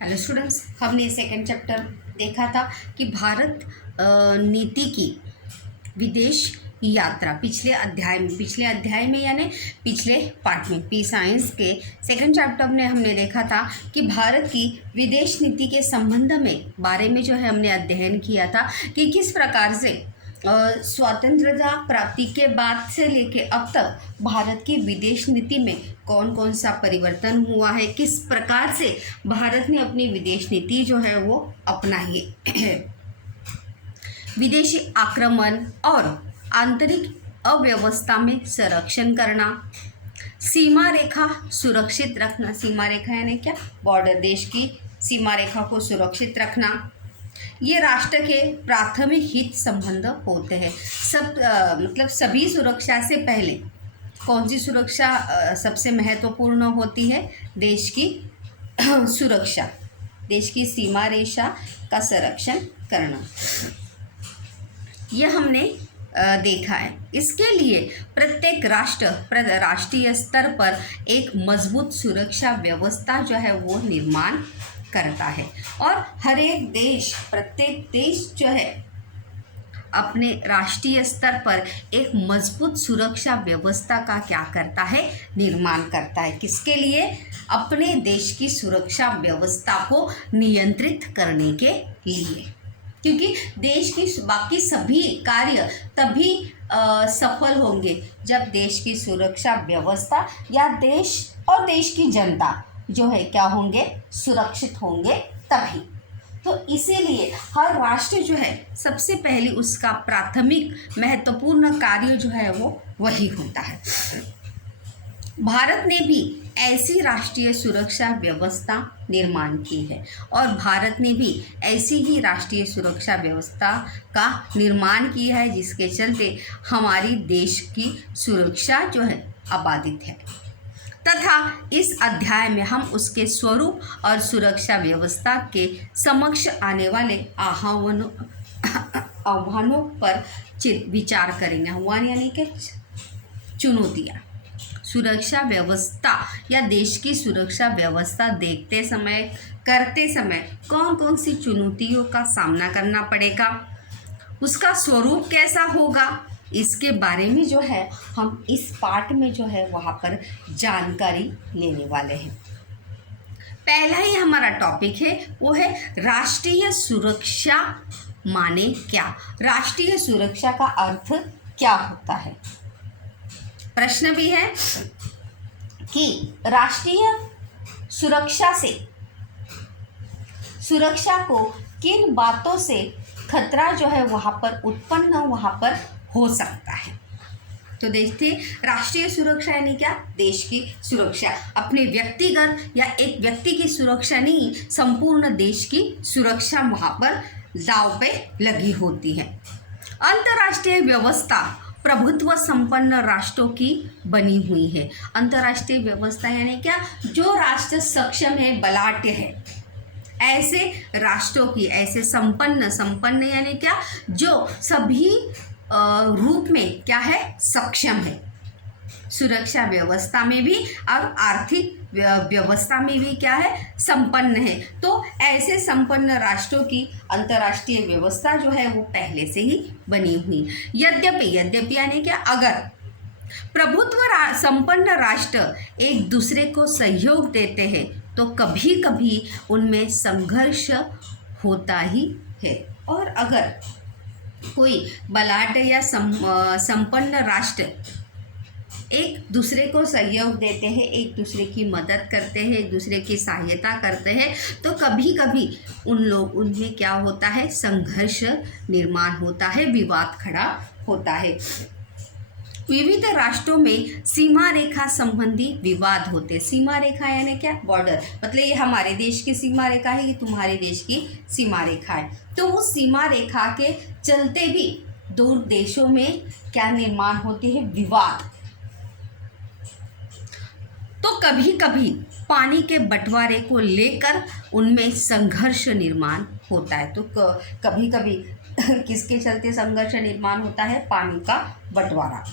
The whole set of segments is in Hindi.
हेलो स्टूडेंट्स, हमने सेकंड चैप्टर देखा था कि भारत नीति की विदेश यात्रा पिछले अध्याय में यानी पिछले पार्ट में पी साइंस के सेकंड चैप्टर में हमने देखा था कि भारत की विदेश नीति के संबंध में बारे में जो है हमने अध्ययन किया था कि किस प्रकार से स्वतंत्रता प्राप्ति के बाद से लेके अब तक भारत की विदेश नीति में कौन कौन सा परिवर्तन हुआ है, किस प्रकार से भारत ने अपनी विदेश नीति जो है वो अपनाई है। विदेशी आक्रमण और आंतरिक अव्यवस्था में संरक्षण करना, सीमा रेखा सुरक्षित रखना। सीमा रेखा यानी क्या? बॉर्डर, देश की सीमा रेखा को सुरक्षित रखना। ये राष्ट्र के प्राथमिक हित संबंध होते हैं। मतलब सभी सुरक्षा से पहले कौन सी सुरक्षा सबसे महत्वपूर्ण होती है? देश की सुरक्षा, देश की सीमा रेखा का संरक्षण करना, यह हमने देखा है। इसके लिए प्रत्येक राष्ट्रीय स्तर पर एक मजबूत सुरक्षा व्यवस्था जो है वो निर्माण करता है और हर एक देश, प्रत्येक देश जो है अपने राष्ट्रीय स्तर पर एक मजबूत सुरक्षा व्यवस्था का क्या करता है? निर्माण करता है। किसके लिए? अपने देश की सुरक्षा व्यवस्था को नियंत्रित करने के लिए, क्योंकि देश की बाकी सभी कार्य तभी सफल होंगे जब देश की सुरक्षा व्यवस्था या देश और देश की जनता जो है क्या होंगे? सुरक्षित होंगे तभी। तो इसीलिए हर राष्ट्र जो है सबसे पहले उसका प्राथमिक महत्वपूर्ण कार्य जो है वो वही होता है। भारत ने भी ऐसी राष्ट्रीय सुरक्षा व्यवस्था निर्माण की है और भारत ने भी ऐसी ही राष्ट्रीय सुरक्षा व्यवस्था का निर्माण किया है जिसके चलते हमारी देश की सुरक्षा जो है अबाधित है। तथा इस अध्याय में हम उसके स्वरूप और सुरक्षा व्यवस्था के समक्ष आने वाले आह्वानों पर विचार करेंगे। आह्वान यानी कि चुनौतियाँ। सुरक्षा व्यवस्था या देश की सुरक्षा व्यवस्था करते समय कौन कौन सी चुनौतियों का सामना करना पड़ेगा, उसका स्वरूप कैसा होगा, इसके बारे में जो है हम इस पार्ट में जो है वहाँ पर जानकारी लेने वाले हैं। पहला ही हमारा टॉपिक है वो है राष्ट्रीय सुरक्षा माने क्या? राष्ट्रीय सुरक्षा का अर्थ क्या होता है? प्रश्न भी है कि राष्ट्रीय सुरक्षा को किन बातों से खतरा जो है वहाँ पर हो सकता है। तो देखते राष्ट्रीय सुरक्षा यानी क्या? देश की सुरक्षा, अपने व्यक्तिगत या एक व्यक्ति की सुरक्षा नहीं, संपूर्ण देश की सुरक्षा वहाँ पर दांव पे लगी होती है। अंतर्राष्ट्रीय व्यवस्था प्रभुत्व संपन्न राष्ट्रों की बनी हुई है। अंतर्राष्ट्रीय व्यवस्था यानी क्या? जो राष्ट्र सक्षम है, बलाढ्य है, ऐसे राष्ट्रों की, ऐसे संपन्न यानी क्या? जो सभी रूप में क्या है? सक्षम है, सुरक्षा व्यवस्था में भी और आर्थिक व्यवस्था में भी क्या है? संपन्न है। तो ऐसे संपन्न राष्ट्रों की अंतर्राष्ट्रीय व्यवस्था जो है वो पहले से ही बनी हुई। यद्यपि यानी क्या? अगर प्रभुत्व संपन्न राष्ट्र एक दूसरे को सहयोग देते हैं तो कभी कभी उनमें संघर्ष होता ही है। और अगर कोई बलाढ्य या संपन्न राष्ट्र एक दूसरे को सहयोग देते हैं, एक दूसरे की मदद करते हैं, एक दूसरे की सहायता करते हैं, तो कभी कभी उनमें क्या होता है? संघर्ष निर्माण होता है, विवाद खड़ा होता है। विविध राष्ट्रों में सीमा रेखा संबंधी विवाद होते। सीमा रेखा यानी क्या? बॉर्डर, मतलब ये हमारे देश की सीमा रेखा है, ये तुम्हारे देश की सीमा रेखा है। तो उस सीमा रेखा के चलते भी दो देशों में क्या निर्माण होते हैं? विवाद। तो कभी कभी पानी के बंटवारे को लेकर उनमें संघर्ष निर्माण होता है। तो कभी कभी किसके चलते संघर्ष निर्माण होता है? पानी का बंटवारा।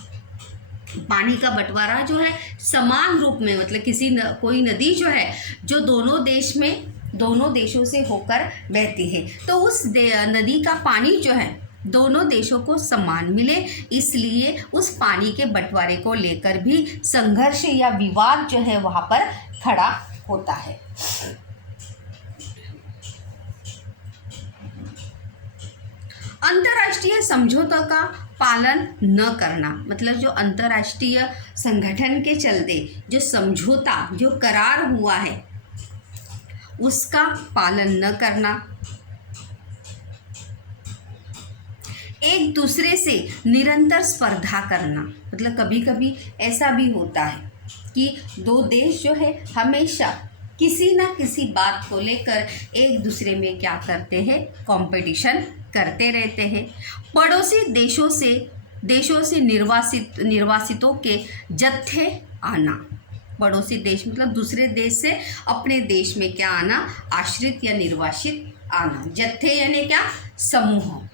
पानी का बंटवारा जो है समान रूप में, मतलब कोई नदी जो है जो दोनों देश में दोनों देशों से होकर बहती है। तो उस नदी का पानी जो है दोनों देशों को समान मिले, इसलिए उस पानी के बंटवारे को लेकर भी संघर्ष या विवाद जो है वहाँ पर खड़ा होता है। अंतर्राष्ट्रीय समझौतों का पालन न करना, मतलब जो अंतर्राष्ट्रीय संगठन के चलते जो समझौता जो करार हुआ है उसका पालन न करना, एक दूसरे से निरंतर स्पर्धा करना, मतलब कभी कभी ऐसा भी होता है कि दो देश जो है हमेशा किसी ना किसी बात को लेकर एक दूसरे में क्या करते हैं, कंपटीशन करते रहते हैं। पड़ोसी देशों से निर्वासितों के जत्थे आना, पड़ोसी देश मतलब दूसरे देश से अपने देश में क्या आना, आश्रित या निर्वासित आना, जत्थे यानी क्या, समूह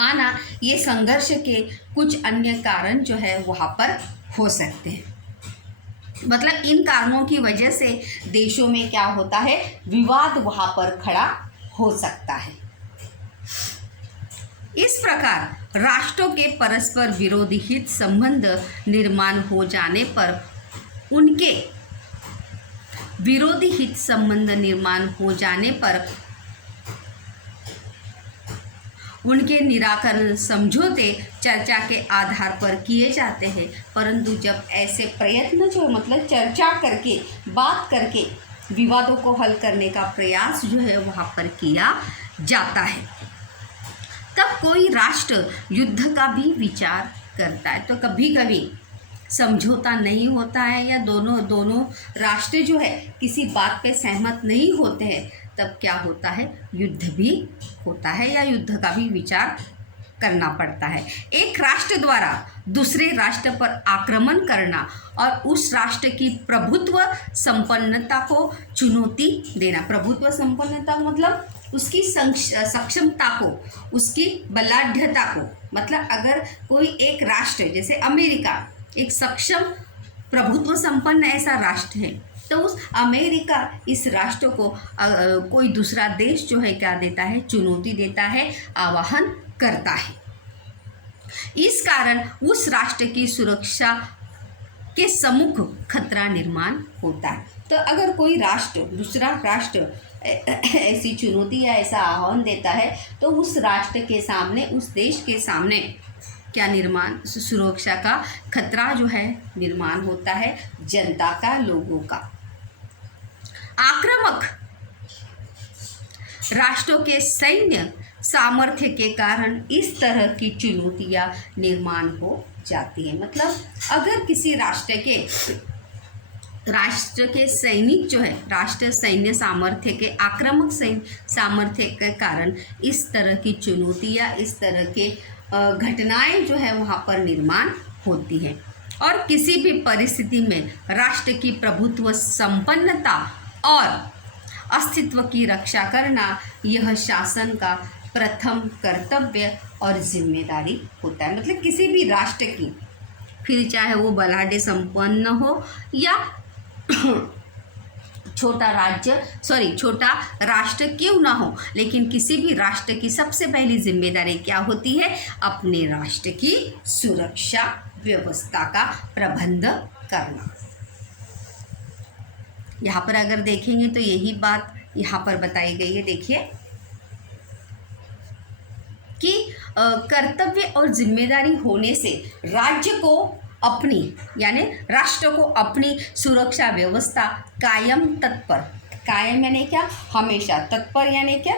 आना, ये संघर्ष के कुछ अन्य कारण जो है वहाँ पर हो सकते हैं। मतलब इन कारणों की वजह से देशों में क्या होता है, विवाद वहाँ पर खड़ा हो सकता है। इस प्रकार राष्ट्रों के परस्पर विरोधी हित संबंध निर्माण हो जाने पर उनके विरोधी हित संबंध निर्माण हो जाने पर उनके निराकरण समझौते चर्चा के आधार पर किए जाते हैं। परंतु जब ऐसे प्रयत्न जो मतलब चर्चा करके बात करके विवादों को हल करने का प्रयास जो है वहाँ पर किया जाता है, तब कोई राष्ट्र युद्ध का भी विचार करता है। तो कभी कभी समझौता नहीं होता है या दोनों राष्ट्र जो है किसी बात पे सहमत नहीं होते हैं, तब क्या होता है, युद्ध भी होता है या युद्ध का भी विचार करना पड़ता है। एक राष्ट्र द्वारा दूसरे राष्ट्र पर आक्रमण करना और उस राष्ट्र की प्रभुत्व संपन्नता को चुनौती देना, प्रभुत्व संपन्नता मतलब उसकी सक्षमता को, उसकी बलाढ्यता को, मतलब अगर कोई एक राष्ट्र जैसे अमेरिका एक सक्षम प्रभुत्व संपन्न ऐसा राष्ट्र है, तो उस अमेरिका इस राष्ट्र को कोई दूसरा देश जो है क्या देता है, चुनौती देता है, आह्वान करता है। इस कारण उस राष्ट्र की सुरक्षा के सम्मुख खतरा निर्माण होता है। तो अगर कोई राष्ट्र दूसरा राष्ट्र ऐसी चुनौती या ऐसा आह्वान देता है, तो उस राष्ट्र के सामने, उस देश के सामने क्या निर्माण, सुरक्षा का खतरा जो है निर्माण होता है, जनता का, लोगों का। आक्रामक राष्ट्रों के सैन्य सामर्थ्य के कारण इस तरह की चुनौतियां निर्माण हो जाती है। मतलब अगर किसी राष्ट्र के सैनिक जो है, राष्ट्र सैन्य सामर्थ्य के, आक्रामक सैन्य सामर्थ्य के कारण इस तरह की चुनौतियां, इस तरह के घटनाएं जो है वहाँ पर निर्माण होती है। और किसी भी परिस्थिति में राष्ट्र की प्रभुत्व संपन्नता और अस्तित्व की रक्षा करना यह शासन का प्रथम कर्तव्य और जिम्मेदारी होता है। मतलब किसी भी राष्ट्र की, फिर चाहे वो बलाढ्य संपन्न हो या छोटा राष्ट्र क्यों ना हो, लेकिन किसी भी राष्ट्र की सबसे पहली जिम्मेदारी क्या होती है, अपने राष्ट्र की सुरक्षा व्यवस्था का प्रबंध करना। यहाँ पर अगर देखेंगे तो यही बात यहाँ पर बताई गई है। देखिए कि कर्तव्य और जिम्मेदारी होने से राज्य को अपनी, यानी राष्ट्र को अपनी सुरक्षा व्यवस्था कायम तत्पर, कायम यानी क्या, हमेशा, तत्पर यानी क्या,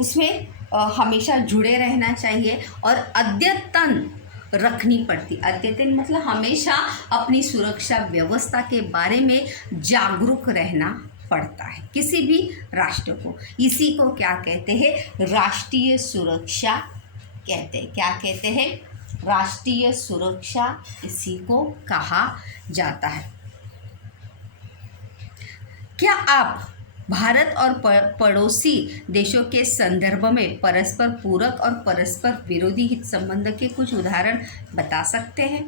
उसमें हमेशा जुड़े रहना चाहिए और अद्यतन रखनी पड़ती। अद्यतन मतलब हमेशा अपनी सुरक्षा व्यवस्था के बारे में जागरूक रहना पड़ता है किसी भी राष्ट्र को। इसी को क्या कहते हैं, राष्ट्रीय सुरक्षा कहते हैं। क्या कहते हैं, राष्ट्रीय सुरक्षा, इसी को कहा जाता है। क्या आप भारत और पड़ोसी देशों के संदर्भ में परस्पर पूरक और परस्पर विरोधी हित संबंध के कुछ उदाहरण बता सकते हैं?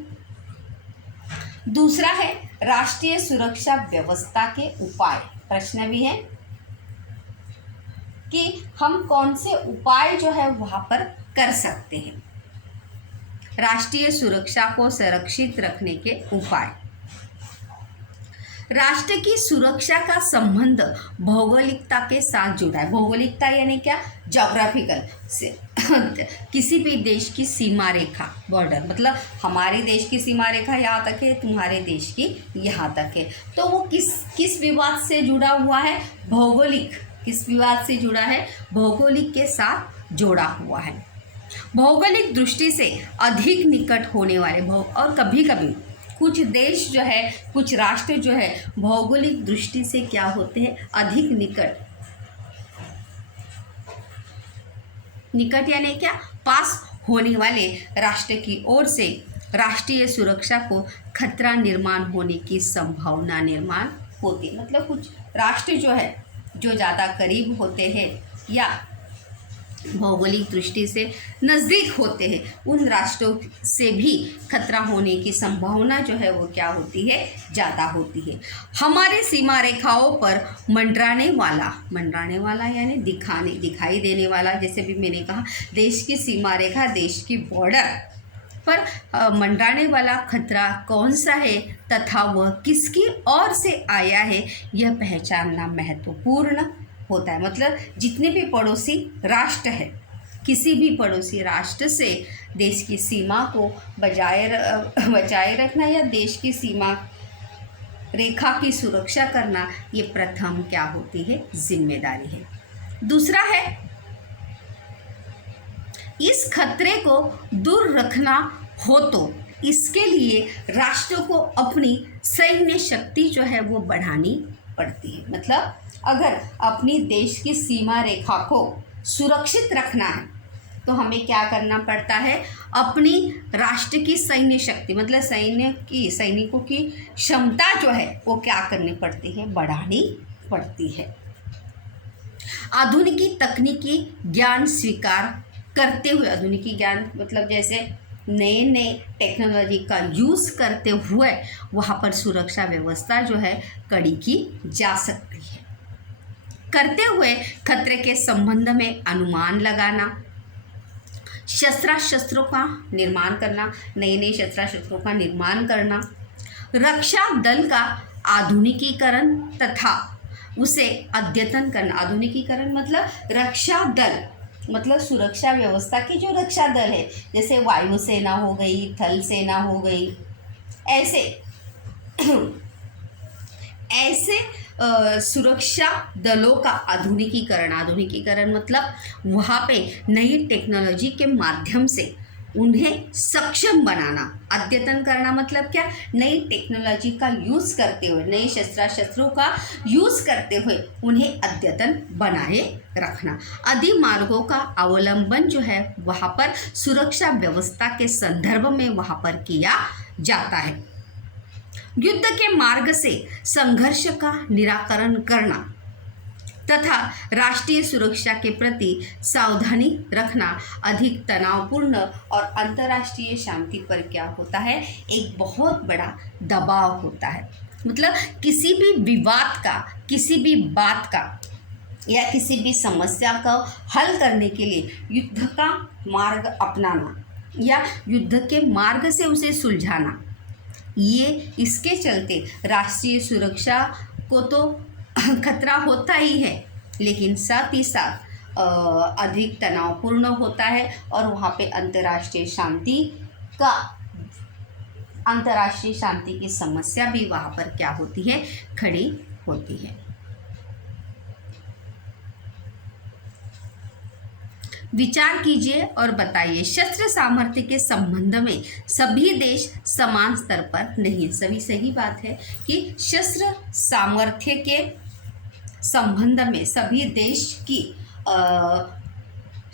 दूसरा है राष्ट्रीय सुरक्षा व्यवस्था के उपाय, प्रश्न भी है कि हम कौन से उपाय जो है वहाँ पर कर सकते हैं। राष्ट्रीय सुरक्षा को संरक्षित रखने के उपाय। राष्ट्र की सुरक्षा का संबंध भौगोलिकता के साथ जुड़ा है। भौगोलिकता यानी क्या? ज्योग्राफिकल से किसी भी देश की सीमा रेखा, बॉर्डर, मतलब हमारे देश की सीमा रेखा यहाँ तक है, तुम्हारे देश की यहाँ तक है, तो वो किस विवाद से जुड़ा हुआ है? भौगोलिक। किस विवाद से जुड़ा है? भौगोलिक के साथ जोड़ा हुआ है। भौगोलिक दृष्टि से अधिक निकट होने वाले और कभी कभी कुछ देश जो है, कुछ राष्ट्र जो है भौगोलिक दृष्टि से क्या होते हैं? अधिक निकट यानी क्या? पास होने वाले राष्ट्र की ओर से राष्ट्रीय सुरक्षा को खतरा निर्माण होने की संभावना निर्माण होती है। मतलब कुछ राष्ट्र जो है जो ज़्यादा करीब होते हैं या भौगोलिक दृष्टि से नज़दीक होते हैं, उन राष्ट्रों से भी खतरा होने की संभावना जो है वो क्या होती है? ज़्यादा होती है। हमारे सीमा रेखाओं पर मंडराने वाला यानी दिखाई देने वाला, जैसे भी मैंने कहा देश की सीमा रेखा, देश की बॉर्डर पर मंडराने वाला खतरा कौन सा है तथा वह किसकी ओर से आया है, यह पहचानना महत्वपूर्ण होता है। मतलब जितने भी पड़ोसी राष्ट्र है, किसी भी पड़ोसी राष्ट्र से देश की सीमा को बचाए रखना या देश की सीमा रेखा की सुरक्षा करना, ये प्रथम क्या होती है? जिम्मेदारी है। दूसरा है, इस खतरे को दूर रखना हो तो इसके लिए राष्ट्र को अपनी सैन्य शक्ति जो है वो बढ़ानी पड़ती है। मतलब अगर अपनी देश की सीमा रेखा को सुरक्षित रखना है तो हमें क्या करना पड़ता है? अपनी राष्ट्र की सैन्य शक्ति, मतलब सैनिकों की क्षमता जो है वो क्या करनी पड़ती है? बढ़ानी पड़ती है। आधुनिकी तकनीकी ज्ञान स्वीकार करते हुए, आधुनिकी ज्ञान मतलब जैसे नए टेक्नोलॉजी का यूज़ करते हुए वहाँ पर सुरक्षा व्यवस्था जो है कड़ी की जा सकती है। करते हुए खतरे के संबंध में अनुमान लगाना, शस्त्रों का निर्माण करना, नए शस्त्रों का निर्माण करना, रक्षा दल का आधुनिकीकरण तथा उसे अद्यतन करना। आधुनिकीकरण मतलब रक्षा दल, मतलब सुरक्षा व्यवस्था की जो रक्षा दल है, जैसे वायुसेना हो गई, थल सेना हो गई, ऐसे सुरक्षा दलों का आधुनिकीकरण मतलब वहाँ पे नई टेक्नोलॉजी के माध्यम से उन्हें सक्षम बनाना। अद्यतन करना मतलब क्या? नई टेक्नोलॉजी का यूज़ करते हुए, नए शस्त्रों का यूज़ करते हुए उन्हें अद्यतन बनाए रखना। अधिमार्गों का अवलंबन जो है वहाँ पर सुरक्षा व्यवस्था के संदर्भ में वहाँ पर किया जाता है। युद्ध के मार्ग से संघर्ष का निराकरण करना तथा राष्ट्रीय सुरक्षा के प्रति सावधानी रखना अधिक तनावपूर्ण और अंतर्राष्ट्रीय शांति पर क्या होता है? एक बहुत बड़ा दबाव होता है। मतलब किसी भी विवाद का, किसी भी बात का या किसी भी समस्या का हल करने के लिए युद्ध का मार्ग अपनाना या युद्ध के मार्ग से उसे सुलझाना, ये इसके चलते राष्ट्रीय सुरक्षा को तो खतरा होता ही है, लेकिन साथ ही साथ अधिक तनावपूर्ण होता है और वहाँ पे अंतर्राष्ट्रीय शांति की समस्या भी वहाँ पर क्या होती है? खड़ी होती है। विचार कीजिए और बताइए, शस्त्र सामर्थ्य के संबंध में सभी देश समान स्तर पर नहीं। सभी सही बात है कि शस्त्र सामर्थ्य के संबंध में सभी देश की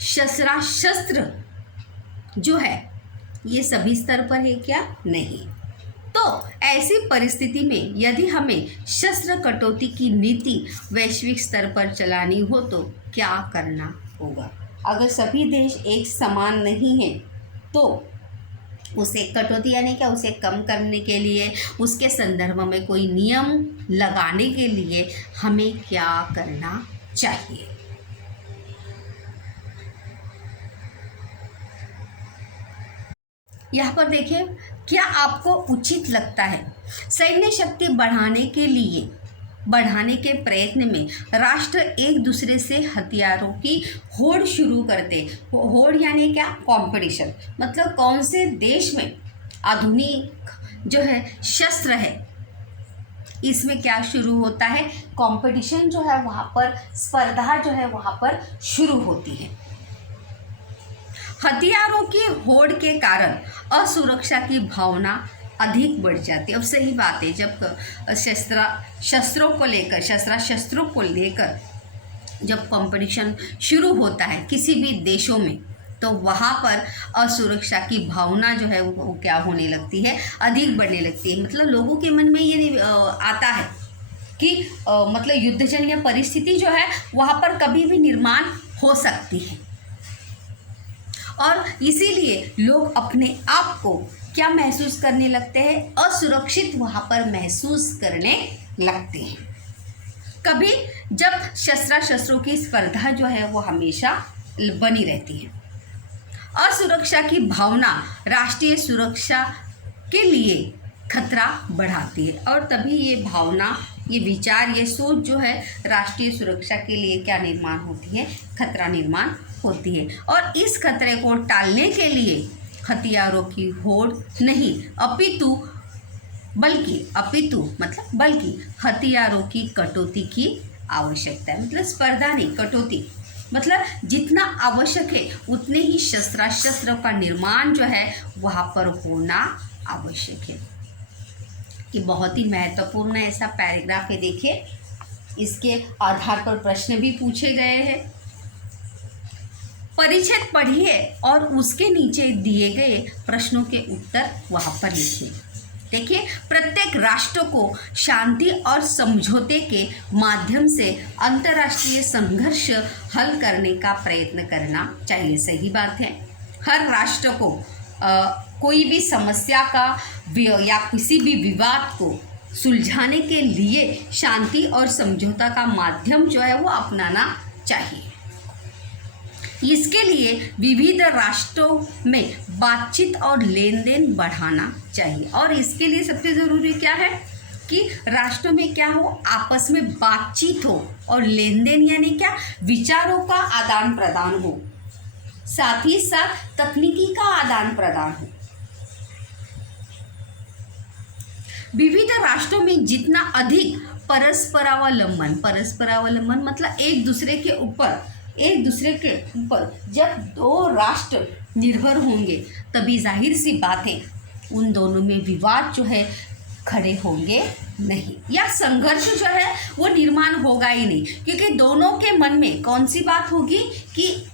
शस्त्र जो है ये सभी स्तर पर है क्या? नहीं। तो ऐसी परिस्थिति में यदि हमें शस्त्र कटौती की नीति वैश्विक स्तर पर चलानी हो तो क्या करना होगा? अगर सभी देश एक समान नहीं है तो उसे कटौती यानी क्या? उसे कम करने के लिए, उसके संदर्भ में कोई नियम लगाने के लिए हमें क्या करना चाहिए? यहाँ पर देखिए, क्या आपको उचित लगता है सैन्य शक्ति बढ़ाने के प्रयत्न में राष्ट्र एक दूसरे से हथियारों की होड़ शुरू करते? होड़ यानी क्या? कंपटीशन। मतलब कौन से देश में आधुनिक जो है शस्त्र है, इसमें क्या शुरू होता है? कंपटीशन जो है वहाँ पर, स्पर्धा जो है वहाँ पर शुरू होती है। हथियारों की होड़ के कारण असुरक्षा की भावना अधिक बढ़ जाती है। अब सही बात है, जब शस्त्रों को लेकर जब कंपटीशन शुरू होता है किसी भी देशों में, तो वहाँ पर असुरक्षा की भावना जो है वो क्या होने लगती है? अधिक बढ़ने लगती है। मतलब लोगों के मन में ये आता है कि मतलब युद्धजन्य परिस्थिति जो है वहाँ पर कभी भी निर्माण हो सकती है, और इसीलिए लोग अपने आप को क्या महसूस करने लगते हैं? असुरक्षित वहाँ पर महसूस करने लगते हैं। कभी जब शस्त्रों की स्पर्धा जो है वो हमेशा बनी रहती है। असुरक्षा की भावना राष्ट्रीय सुरक्षा के लिए खतरा बढ़ाती है, और तभी ये भावना, ये विचार, ये सोच जो है राष्ट्रीय सुरक्षा के लिए क्या निर्माण होती है? खतरा निर्माण होती है। और इस खतरे को टालने के लिए हथियारों की होड़ नहीं, बल्कि हथियारों की कटौती की आवश्यकता है। मतलब स्पर्धा नहीं, कटौती। मतलब जितना आवश्यक है उतने ही शस्त्र का निर्माण जो है वहाँ पर होना आवश्यक है। ये बहुत ही महत्वपूर्ण ऐसा पैराग्राफ है। देखिए, इसके आधार पर प्रश्न भी पूछे गए हैं। परिच्छेद पढ़िए और उसके नीचे दिए गए प्रश्नों के उत्तर वहाँ पर लिखिए। देखिए, प्रत्येक राष्ट्र को शांति और समझौते के माध्यम से अंतर्राष्ट्रीय संघर्ष हल करने का प्रयत्न करना चाहिए। सही बात है। हर राष्ट्र को कोई भी समस्या का या किसी भी विवाद को सुलझाने के लिए शांति और समझौता का माध्यम जो है वो अपनाना चाहिए। इसके लिए विविध राष्ट्रों में बातचीत और लेन देन बढ़ाना चाहिए। और इसके लिए सबसे ज़रूरी क्या है कि राष्ट्रों में क्या हो? आपस में बातचीत हो, और लेन देन यानी क्या? विचारों का आदान प्रदान हो, साथ ही साथ तकनीकी का आदान प्रदान हो। विविध राष्ट्रों में जितना अधिक परस्परावलंबन मतलब एक दूसरे के ऊपर जब दो राष्ट्र निर्भर होंगे, तभी जाहिर सी बात है उन दोनों में विवाद जो है खड़े होंगे नहीं, या संघर्ष जो है वो निर्माण होगा ही नहीं। क्योंकि दोनों के मन में कौन सी बात होगी कि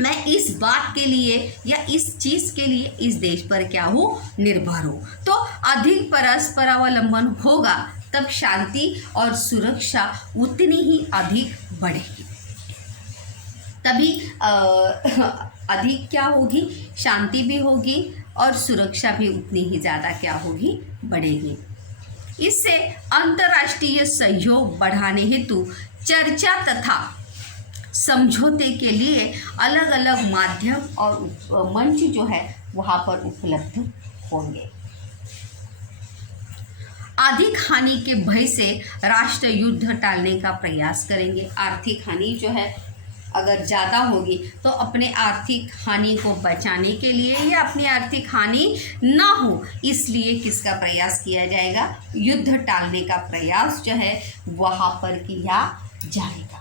मैं इस बात के लिए या इस चीज़ के लिए इस देश पर क्या हूँ? निर्भर हूँ। तो अधिक परस्परावलंबन होगा तब शांति और सुरक्षा उतनी ही अधिक बढ़ेगी। तभी अधिक क्या होगी? शांति भी होगी और सुरक्षा भी उतनी ही ज़्यादा क्या होगी? बढ़ेगी। इससे अंतर्राष्ट्रीय सहयोग बढ़ाने हेतु चर्चा तथा समझौते के लिए अलग अलग माध्यम और मंच जो है वहाँ पर उपलब्ध होंगे। अधिक हानि के भय से राष्ट्र युद्ध टालने का प्रयास करेंगे। आर्थिक हानि जो है अगर ज़्यादा होगी तो अपने आर्थिक हानि को बचाने के लिए या अपनी आर्थिक हानि ना हो इसलिए किसका प्रयास किया जाएगा? युद्ध टालने का प्रयास जो है वहाँ पर किया जाएगा।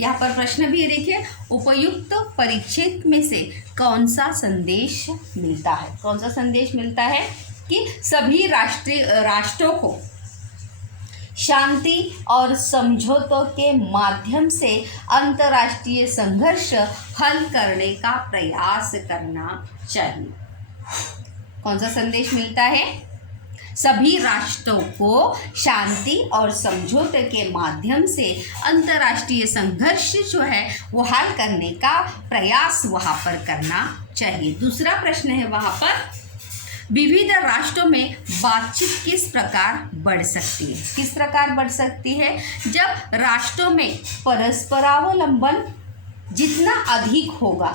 यहाँ पर प्रश्न भी देखिए, उपयुक्त परिच्छेद में से कौन सा संदेश मिलता है? कौन सा संदेश मिलता है कि सभी राष्ट्रों को शांति और समझौतों के माध्यम से अंतर्राष्ट्रीय संघर्ष हल करने का प्रयास करना चाहिए। कौन सा संदेश मिलता है? सभी राष्ट्रों को शांति और समझौते के माध्यम से अंतर्राष्ट्रीय संघर्ष जो है वो हल करने का प्रयास वहाँ पर करना चाहिए। दूसरा प्रश्न है वहाँ पर, विविध राष्ट्रों में बातचीत किस प्रकार बढ़ सकती है? किस प्रकार बढ़ सकती है? जब राष्ट्रों में परस्परावलंबन जितना अधिक होगा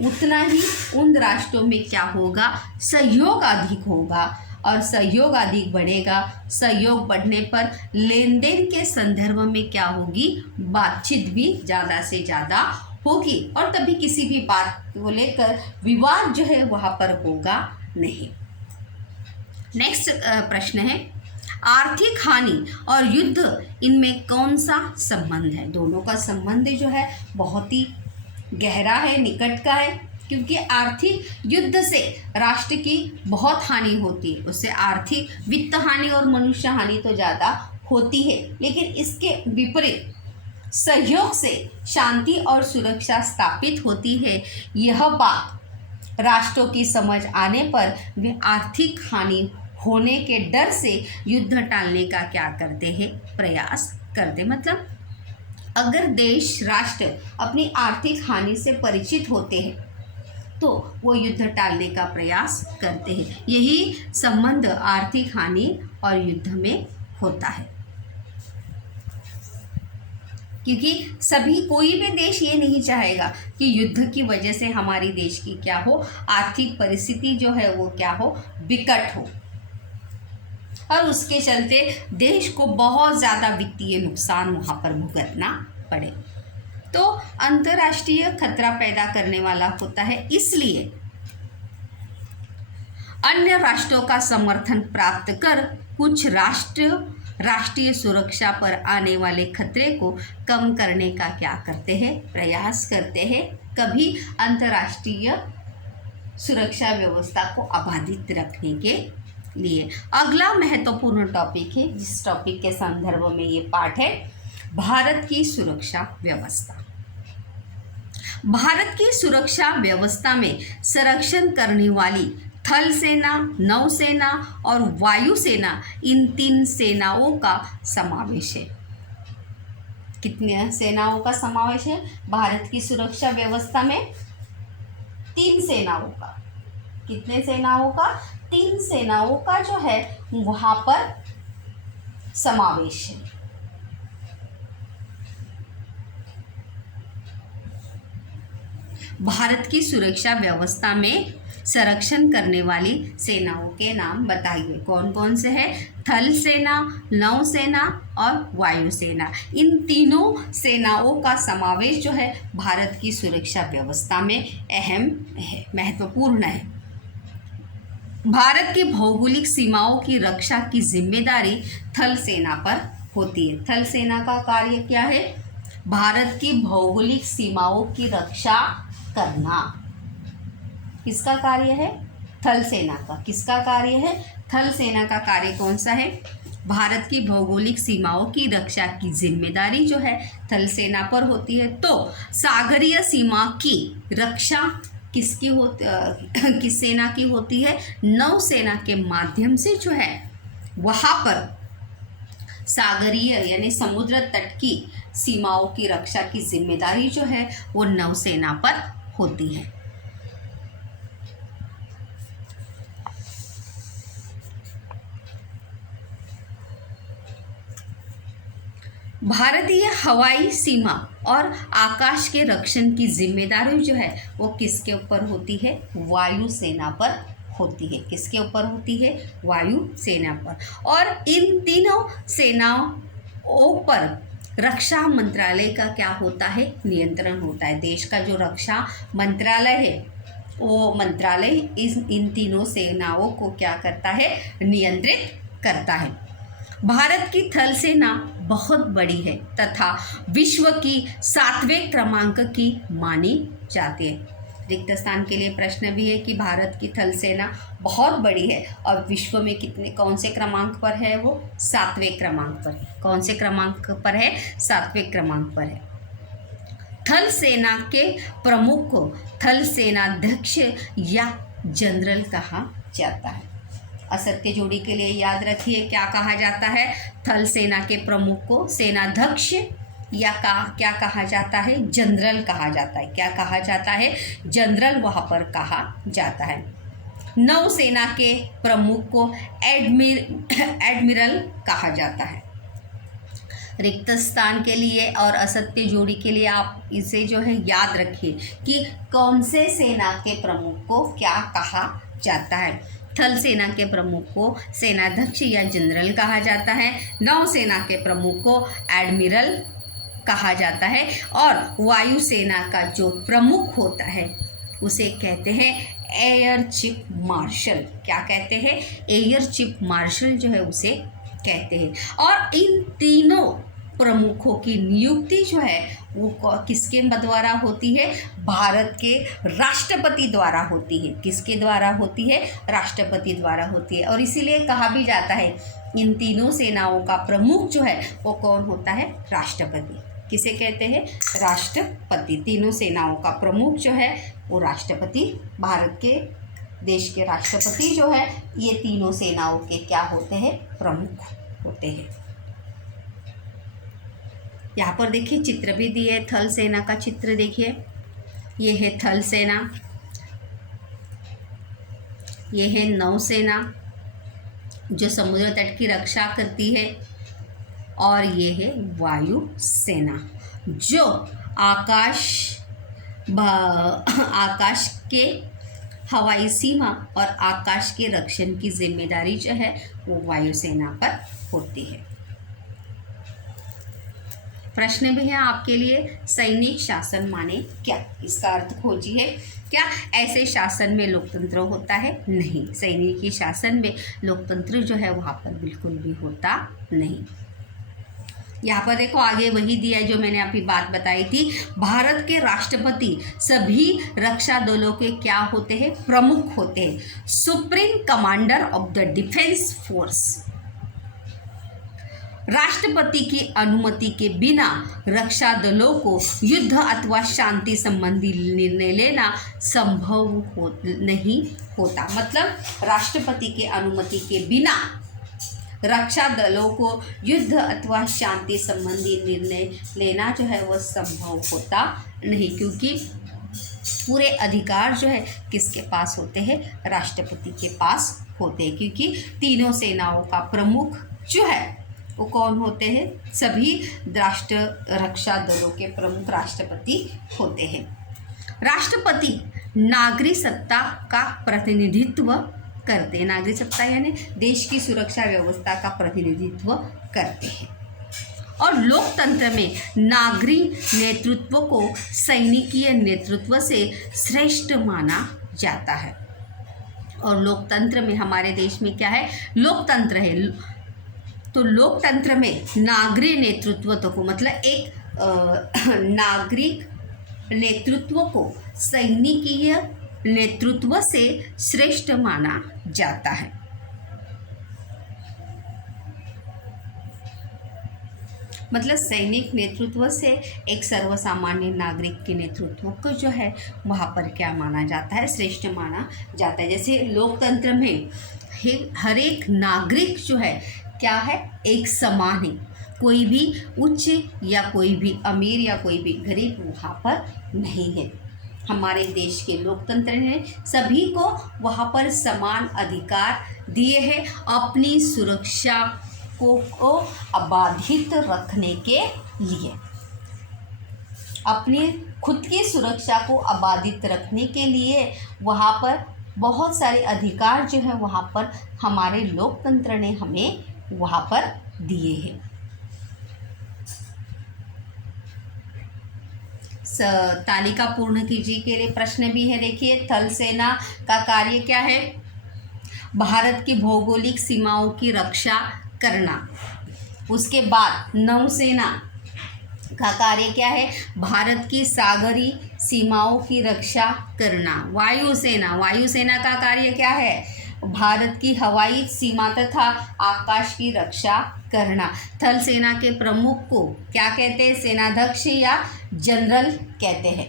उतना ही उन राष्ट्रों में क्या होगा, सहयोग अधिक होगा, और सहयोग अधिक बढ़ेगा। सहयोग बढ़ने पर लेन देन के संदर्भ में क्या होगी, बातचीत भी ज़्यादा से ज़्यादा होगी, और कभी किसी भी बात को लेकर विवाद जो है वहाँ पर होगा नहीं। नेक्स्ट प्रश्न है, आर्थिक हानि और युद्ध इनमें कौन सा संबंध है? दोनों का संबंध जो है बहुत ही गहरा है, निकट का है, क्योंकि आर्थिक युद्ध से राष्ट्र की बहुत हानि होती है। उससे आर्थिक वित्त हानि और मनुष्य हानि तो ज़्यादा होती है, लेकिन इसके विपरीत सहयोग से शांति और सुरक्षा स्थापित होती है। यह बात राष्ट्रों की समझ आने पर वे आर्थिक हानि होने के डर से युद्ध टालने का क्या करते हैं, प्रयास करते। मतलब अगर देश राष्ट्र अपनी आर्थिक हानि से परिचित होते हैं तो वो युद्ध टालने का प्रयास करते हैं। यही संबंध आर्थिक हानि और युद्ध में होता है, क्योंकि कोई भी देश ये नहीं चाहेगा कि युद्ध की वजह से हमारी देश की क्या हो, आर्थिक परिस्थिति जो है वो क्या हो, विकट हो, और उसके चलते देश को बहुत ज़्यादा वित्तीय नुकसान वहाँ पर भुगतना पड़े। तो अंतर्राष्ट्रीय खतरा पैदा करने वाला होता है, इसलिए अन्य राष्ट्रों का समर्थन प्राप्त कर कुछ राष्ट्रीय सुरक्षा पर आने वाले खतरे को कम करने का क्या करते हैं, प्रयास करते हैं। कभी अंतर्राष्ट्रीय सुरक्षा व्यवस्था को अबाधित रखने के लिए। अगला महत्वपूर्ण टॉपिक है, जिस टॉपिक के संदर्भ में ये पाठ है, भारत की सुरक्षा व्यवस्था। भारत की सुरक्षा व्यवस्था में संरक्षण करने वाली थल सेना, नौसेना और वायुसेना, इन 3 सेनाओं का समावेश है। कितने सेनाओं का समावेश है भारत की सुरक्षा व्यवस्था में? 3 सेनाओं का। कितने सेनाओं का? 3 सेनाओं का जो है वहाँ पर समावेश है। भारत की सुरक्षा व्यवस्था में संरक्षण करने वाली सेनाओं के नाम बताइए, कौन कौन से हैं? थल सेना, नौसेना और वायुसेना। इन तीनों सेनाओं का समावेश जो है भारत की सुरक्षा व्यवस्था में अहम है, महत्वपूर्ण है। भारत की भौगोलिक सीमाओं की रक्षा की जिम्मेदारी थल सेना पर होती है। थल सेना का कार्य क्या है? भारत की भौगोलिक सीमाओं की रक्षा करना। किसका कार्य है? थल सेना का। किसका कार्य है? थल सेना का कार्य कौन सा है? भारत की भौगोलिक सीमाओं की रक्षा की जिम्मेदारी जो है थल सेना पर होती है। तो सागरीय सीमा की रक्षा किस सेना की होती है? नौसेना के माध्यम से जो है वहाँ पर सागरीय यानी समुद्र तट की सीमाओं की रक्षा की जिम्मेदारी जो है वो नौसेना पर होती है। भारतीय हवाई सीमा और आकाश के रक्षण की जिम्मेदारी जो है वो किसके ऊपर होती है? वायुसेना पर होती है। किसके ऊपर होती है? वायुसेना पर। और इन तीनों सेनाओं पर रक्षा मंत्रालय का क्या होता है? नियंत्रण होता है। देश का जो रक्षा मंत्रालय है वो मंत्रालय इन तीनों सेनाओं को क्या करता है? नियंत्रित करता है। भारत की थल सेना बहुत बड़ी है तथा विश्व की 7वें क्रमांक की मानी जाती है। रिक्त स्थान के लिए प्रश्न भी है कि भारत की थल सेना बहुत बड़ी है और विश्व में कौन से क्रमांक पर है? वो 7वें क्रमांक पर है। कौन से क्रमांक पर है? 7वें क्रमांक पर है। थल सेना के प्रमुख को थल सेनाध्यक्ष या जनरल कहा जाता है। असत्य जोड़ी के लिए याद रखिए क्या कहा जाता है? थल सेना के प्रमुख को सेनाध्यक्ष या क्या कहा जाता है? जनरल कहा जाता है। क्या कहा जाता है? जनरल वहाँ पर कहा जाता है। नौसेना के प्रमुख को एडमिरल कहा जाता है। रिक्त स्थान के लिए और असत्य जोड़ी के लिए आप इसे जो है याद रखिए कि कौन से सेना के प्रमुख को क्या कहा जाता है। थल सेना के प्रमुख को सेनाध्यक्ष या जनरल कहा जाता है, नौसेना के प्रमुख को एडमिरल कहा जाता है और वायुसेना का जो प्रमुख होता है उसे कहते हैं एयर चीफ मार्शल। क्या कहते हैं? एयर चीफ मार्शल जो है उसे कहते हैं। और इन तीनों प्रमुखों की नियुक्ति जो है वो किसके द्वारा होती है? भारत के राष्ट्रपति द्वारा होती है। किसके द्वारा होती है? राष्ट्रपति द्वारा होती है। और इसीलिए कहा भी जाता है इन तीनों सेनाओं का प्रमुख जो है वो कौन होता है? राष्ट्रपति। किसे कहते हैं? राष्ट्रपति। तीनों सेनाओं का प्रमुख जो है वो राष्ट्रपति, भारत के देश के राष्ट्रपति जो है ये तीनों सेनाओं के क्या होते हैं? प्रमुख होते हैं। यहाँ पर देखिए चित्र भी दिए, थल सेना का चित्र देखिए, ये है थल सेना, ये है नौसेना जो समुद्र तट की रक्षा करती है, और ये है वायु सेना जो आकाश के हवाई सीमा और आकाश के रक्षण की जिम्मेदारी जो है वो वायुसेना पर होती है। प्रश्न भी है आपके लिए, सैनिक शासन माने क्या? इसका अर्थ खोजिए। क्या ऐसे शासन में लोकतंत्र होता है? नहीं, सैनिकी शासन में लोकतंत्र जो है वहाँ पर बिल्कुल भी होता नहीं। यहाँ पर देखो आगे वही दिया है जो मैंने अभी बात बताई थी। भारत के राष्ट्रपति सभी रक्षा दलों के क्या होते हैं? प्रमुख होते हैं, supreme commander of the defence force. राष्ट्रपति की अनुमति के बिना रक्षा दलों को युद्ध अथवा शांति संबंधी निर्णय लेना संभव नहीं होता। मतलब राष्ट्रपति के अनुमति के बिना रक्षा दलों को युद्ध अथवा शांति संबंधी निर्णय लेना जो है वह संभव होता नहीं, क्योंकि पूरे अधिकार जो है किसके पास होते हैं? राष्ट्रपति के पास होते हैं, क्योंकि तीनों सेनाओं का प्रमुख जो है वो कौन होते हैं? सभी राष्ट्र रक्षा दलों के प्रमुख राष्ट्रपति होते हैं। राष्ट्रपति नागरिक सत्ता का प्रतिनिधित्व करते हैं। नागरिक सत्ता यानी देश की सुरक्षा व्यवस्था का प्रतिनिधित्व करते हैं। और लोकतंत्र में नागरिक नेतृत्व को सैनिकीय नेतृत्व से श्रेष्ठ माना जाता है। और लोकतंत्र में हमारे देश में क्या है? लोकतंत्र है, तो लोकतंत्र में नागरिक नेतृत्व को मतलब एक नागरिक नेतृत्व को सैनिकीय नेतृत्व से श्रेष्ठ माना जाता है। मतलब सैनिक नेतृत्व से एक सर्वसामान्य नागरिक के नेतृत्व को जो है वहाँ पर क्या माना जाता है? श्रेष्ठ माना जाता है। जैसे लोकतंत्र में हर एक नागरिक जो है क्या है? एक समान है, कोई भी उच्च या कोई भी अमीर या कोई भी गरीब वहाँ पर नहीं है। हमारे देश के लोकतंत्र हैं, सभी को वहाँ पर समान अधिकार दिए हैं अपनी सुरक्षा को अबाधित रखने के लिए। अपनी खुद की सुरक्षा को अबाधित रखने के लिए वहाँ पर बहुत सारे अधिकार जो है वहाँ पर हमारे लोकतंत्र ने हमें वहाँ पर दिए हैं। तालिका पूर्ण कीजिए के लिए प्रश्न भी है। देखिए थल सेना का कार्य क्या है? भारत की भौगोलिक सीमाओं की रक्षा करना। उसके बाद नौसेना का कार्य क्या है? भारत की सागरी सीमाओं की रक्षा करना। वायुसेना का कार्य क्या है? भारत की हवाई सीमा तथा आकाश की रक्षा करना। थल सेना के प्रमुख को क्या कहते हैं? सेनाध्यक्ष या जनरल कहते हैं।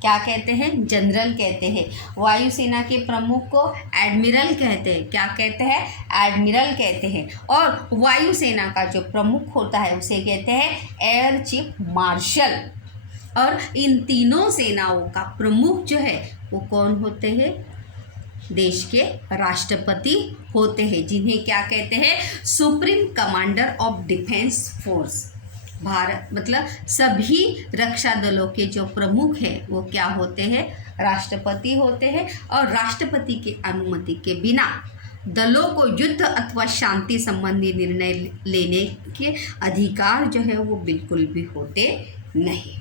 क्या कहते हैं? जनरल कहते हैं। वायुसेना के प्रमुख को एडमिरल कहते हैं। क्या कहते हैं? एडमिरल कहते हैं। और वायुसेना का जो प्रमुख होता है उसे कहते हैं एयर चीफ मार्शल। और इन तीनों सेनाओं का प्रमुख जो है वो कौन होते हैं? देश के राष्ट्रपति होते हैं, जिन्हें क्या कहते हैं, supreme commander of defence force. Bharat मतलब सभी रक्षा दलों के जो प्रमुख हैं वो क्या होते हैं, राष्ट्रपति होते हैं। और राष्ट्रपति की अनुमति के बिना दलों को युद्ध अथवा शांति संबंधी निर्णय लेने के अधिकार जो है वो बिल्कुल भी होते नहीं।